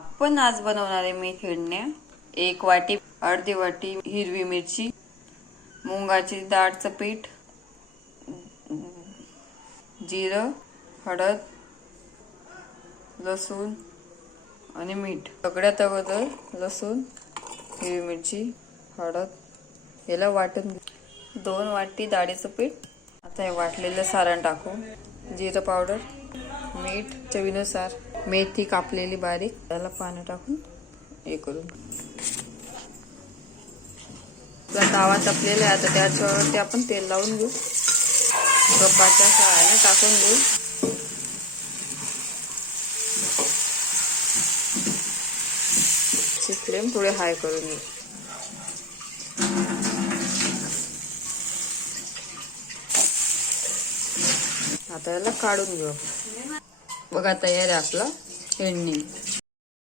आपण आज बनवणार आहे मी खेळण्या। 1 वाटी, अर्धी वाटी हिरवी मिरची, मुंगाची डाळचं पीठ, जिरं, हळद, लसूण आणि मीठ। सगळ्यात अगोदर लसूण, हिरवी मिरची, हळद याला वाटून 2 वाटी डाळीचं पीठ। आता हे वाटलेलं सारण टाकू। जिरं पावडर, मीठ चवीनुसार, मेथी कापलेली बारीक, त्याला पाणी टाकून हे करून तवा तापलेला आहे। आता त्याच्यावरती आपण तेल लावून घेऊ। कपाच्या सहाय्याने टाकून घेऊ। फ्लेम थोडे हाय करून घेऊ। आता याला काढून घेऊ। बघा तयार आहे आपला खेळणी।